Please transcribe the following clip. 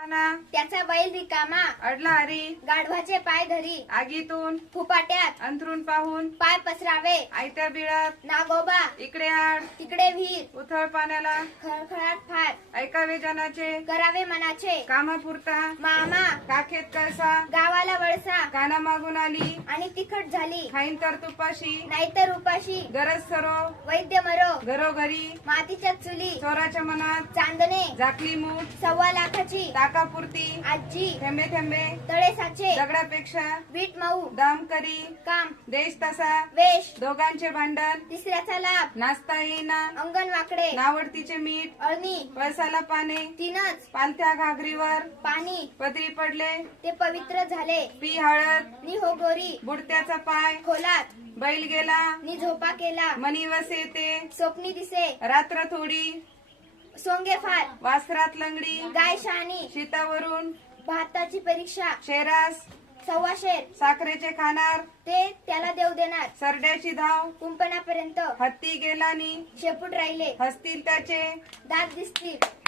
त्याचा बैल रिकामा अडला हरी गाढवाचे पाय धरी आगीतून फुपाट्यात अंथरून पाहून पाय पसरावे आयत्या बिळात नागोबा इकडे आड तिकडे विहीर उथळ पाण्याला खळखळाट फार ऐकावे जनाचे करावे मनाचे कामापुरता मामा काखेत कळसा गावाला वळसा काना मागून आली आणि तिखट झाली खाईन तर तुपाशी नाहीतर उपाशी गरज सरो वैद्य मरो घरोघरी मातीच्या चुली चोराच्या मनात चांदणे झाकली मूठ 1.25 लाखाची ताकापुरती आजी थेंबे थेंबे तळे साचे दगडापेक्षा वीट मऊ दाम करी काम देश तसा वेश दोघांचे भांडण तिसऱ्याचा लाभ नाचता येईना अंगण वाकडे नावडतीचे मीठ अळणी पळसाला पाने तीनच पालथ्या घागरीवर पाणी पदरी पडले ते पवित्र झाले पी हळद नि हो गोरी बुडत्याचा पाय खोलात बैल गेला नि झोपा केला मनी वसे ते स्वप्नी दिसे रात्र थोडी सोंगे फार वासरात लंगडी गाय शहाणी शेतावरून भाताची परीक्षा शेरास 1.25 शेर साखरेचे खाणार ते त्याला देव देणार सरड्याची धाव कुंपणापर्यंत हत्ती गेला नि शेपूट राहिले हसतील त्याचे दात दिसतील